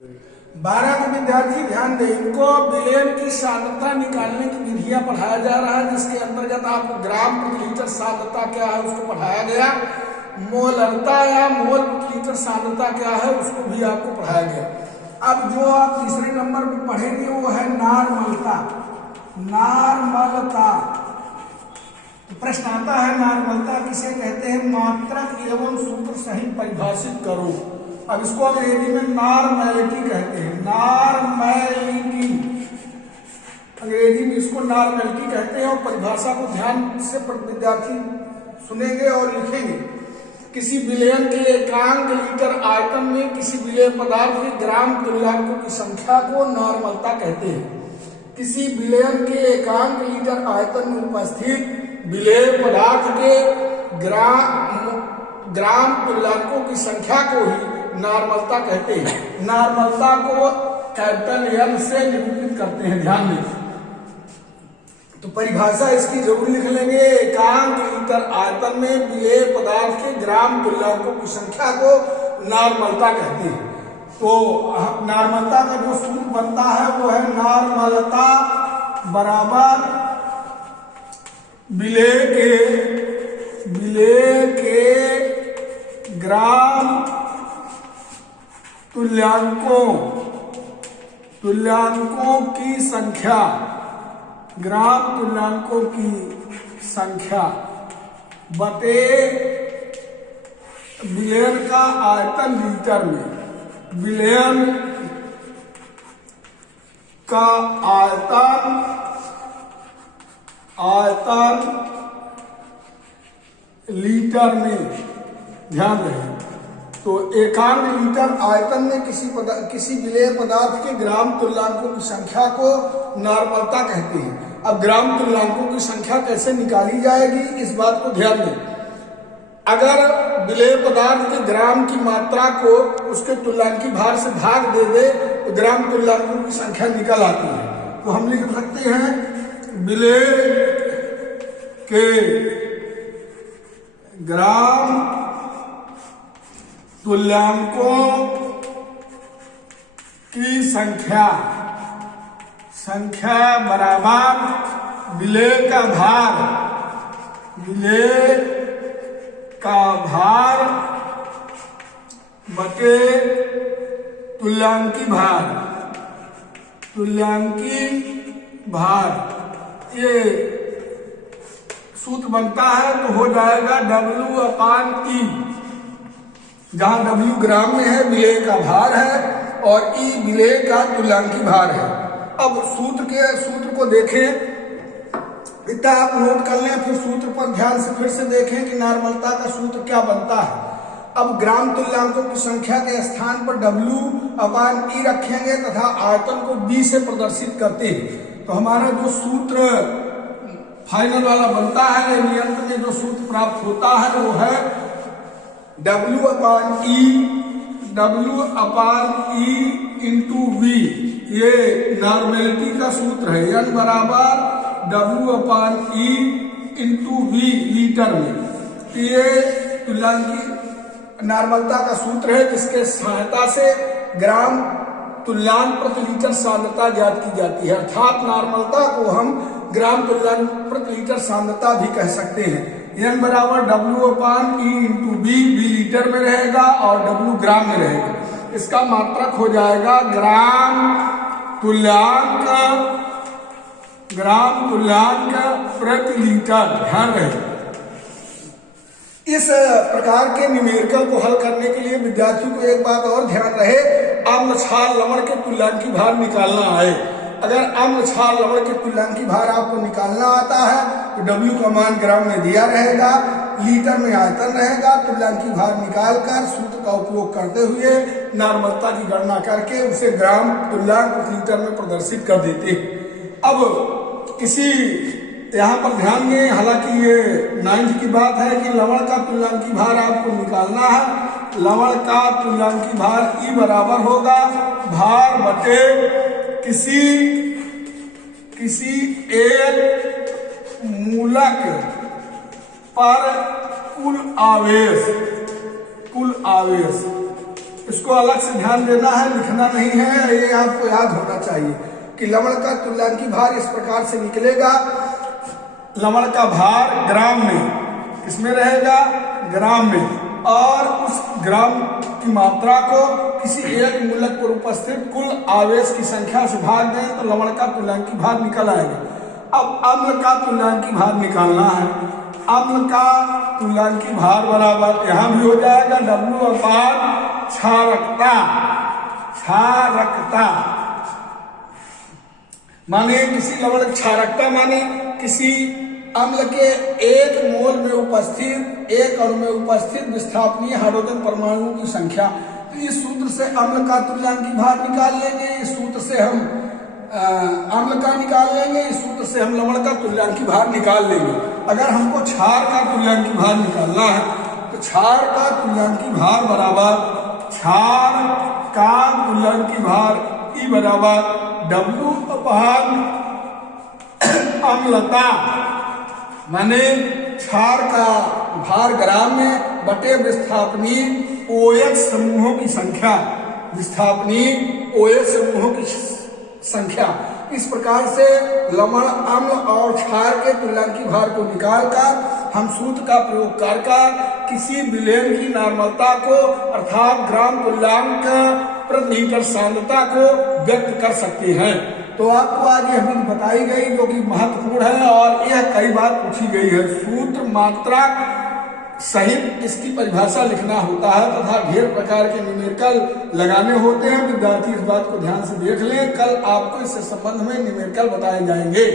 12 के विद्यार्थी ध्यान दें, इनको विलयन की सांद्रता निकालने की विधियां पढ़ाया जा रहा है, जिसके अंतर्गत आपको ग्राम प्रति लीटर सांद्रता क्या है उसको पढ़ाया गया, मोलरता या मोल प्रति लीटर सांद्रता क्या है उसको भी आपको पढ़ाया गया। अब जो आप तीसरे नंबर पे पढ़ेंगे वो है नार्मलता। नार्मलता तो प्रश्न आता है, नार्मलता किसे कहते हैं? मात्रक एवं सूत्र सहित परिभाषित करो। अब इसको अंग्रेजी में नॉर्मैलिटी कहते हैं। नॉर्मैलिटी अंग्रेजी में इसको नॉर्मैलिटी कहते हैं, और परिभाषा को ध्यान से विद्यार्थी सुनेंगे और लिखेंगे। किसी विलयन के एकांक लीटर आयतन में किसी विलेय पदार्थ के ग्राम तुल्यांकों की संख्या को नॉर्मलता कहते हैं। किसी विलयन के एकांक लीटर आयतन में उपस्थित विलेय पदार्थ के ग्राम तुल्यांकों की संख्या को ही नॉर्मलता कहते हैं। नॉर्मलता को कैपिटल एल से निरूपित करते हैं, ध्यान दें। तो परिभाषा इसकी जरूर लिख लेंगे। एकांक लीटर आयतन में विलेय पदार्थ के ग्राम तुल्यांकों की संख्या को नॉर्मलता कहते हैं। तो नॉर्मलता का जो सूत्र बनता है वो है नॉर्मलता बराबर विलेय के ग्राम तुल्यांकों की संख्या, ग्राम तुल्यांकों की संख्या बटे विलयन का आयतन लीटर में। विलयन का आयतन लीटर में, ध्यान रहे। तो एकांक लीटर आयतन में किसी विलेय पदार्थ के ग्राम तुल्यांकों की संख्या को नॉर्मलता कहते हैं। अब ग्राम तुल्यांकों की संख्या कैसे निकाली जाएगी इस बात को ध्यान दें। अगर विलेय पदार्थ के ग्राम की मात्रा को उसके तुल्यांकी भार से भाग दे दे तो ग्राम तुल्यांकों की संख्या निकल आती है। तो हम लिख सकते हैं विलेय के ग्राम तुल्यांकों की संख्या बराबर विलेय का भार बटे तुल्यांकी भार। ये सूत्र बनता है तो हो जाएगा W/E, जहां W ग्राम में है, विलेय का भार है, और E विलेय का तुल्यांकी भार है। अब सूत्र को देखें, इतना आप नोट कर लें, फिर सूत्र पर ध्यान से फिर से देखें कि नॉर्मलता का सूत्र क्या बनता है। अब ग्राम तुल्यांकों की संख्या के स्थान पर W/E रखेंगे तथा आयतन को B से प्रदर्शित करते हैं। तो हमारा जो सूत्र फाइनल वाला बनता है, नियंत्र में जो सूत्र प्राप्त होता है वो है W/E इंटू V। ये नॉर्मेलिटी का सूत्र है। N बराबर W/E इंटू V लीटर में। ये तुल्यांकी नॉर्मलता का सूत्र है, जिसके सहायता से ग्राम तुल्यांक प्रति लीटर सांद्रता ज्ञात की जाती है। अर्थात नॉर्मलता को हम ग्राम तुल्यांक प्रति लीटर सांद्रता भी कह सकते हैं। N बराबर W/E इंटू B लीटर में रहेगा और W ग्राम में रहेगा। इसका मात्रक हो जाएगा ग्राम तुल्यांक प्रति लीटर। ध्यान रहे, इस प्रकार के न्यूमेरिकल को हल करने के लिए विद्यार्थियों को एक बात और ध्यान रहे, अम्ल क्षार लवण के तुल्यांकी भार निकालना आए। अगर अम्ल क्षार लवण के तुल्यांकी भार आपको निकालना आता है तो W का मान ग्राम में दिया रहेगा, लीटर में आयतन रहेगा। तुल्यांकी भार निकालकर सूत्र का उपयोग करते हुए नॉर्मलता की गणना करके उसे ग्राम तुल्यांक प्रति लीटर में प्रदर्शित कर देते हैं। अब किसी यहाँ पर ध्यान दें, हालांकि ये 9th की बात है कि लवण का तुल्यांकी भार आपको निकालना है। लवण का तुल्यांकी भार E बराबर होगा भार बटे किसी एक मूलक पर कुल आवेश। इसको अलग से ध्यान देना है, लिखना नहीं है, ये आपको याद होना चाहिए कि लवण का तुल्यांकी भार इस प्रकार से निकलेगा। लवण का भार ग्राम में, किसमें रहेगा? ग्राम में। और उस ग्राम की मात्रा को किसी एक मूलक पर उपस्थित कुल आवेश की संख्या से भाग दें तो लवण का तुल्यांकी भार निकल आएगा। अब अम्ल का तुल्यांकी भार निकालना है। अम्ल का तुल्यांकी भार बराबर यहां भी हो जाएगा W अपान क्षारकता। क्षारकता माने किसी लवण क्षारकता माने किसी अम्ल के एक मोल में उपस्थित, एक अणु में उपस्थित विस्थापनीय हाइड्रोजन परमाणुओं की संख्या। तो इस सूत्र से अम्ल का तुल्यांकी भार निकाल लेंगे, इस सूत्र से हम अम्ल का निकाल लेंगे, इस सूत्र से हम लवण का तुल्यांकी भार निकाल लेंगे। अगर हमको क्षार का तुल्यांकी भार निकालना है तो क्षार का तुल्यांकी भार बराबर क्षार का तुल्यांकी भार E बराबर W अपान अम्लता, माने क्षार का भार ग्राम में बटे विस्थापनीय OH समूहों की संख्या, विस्थापनीय OH समूहों की संख्या। इस प्रकार से लवण, अम्ल और क्षार के तुल्यांकी भार को निकालकर हम सूत्र का प्रयोग कर किसी विलेन की नॉर्मलता को अर्थात ग्राम तुल्यांक प्रति लीटर सांद्रता को व्यक्त कर सकते हैं। तो आपको आज यह विधि बताई गई जो कि महत्वपूर्ण है और यह कई बार पूछी गई है। सूत्र मात्रा सहित इसकी परिभाषा लिखना होता है तथा ढेर प्रकार के न्यूमेरिकल लगाने होते हैं। विद्यार्थी इस बात को ध्यान से देख लें, कल आपको इससे संबंध में न्यूमेरिकल बताए जाएंगे।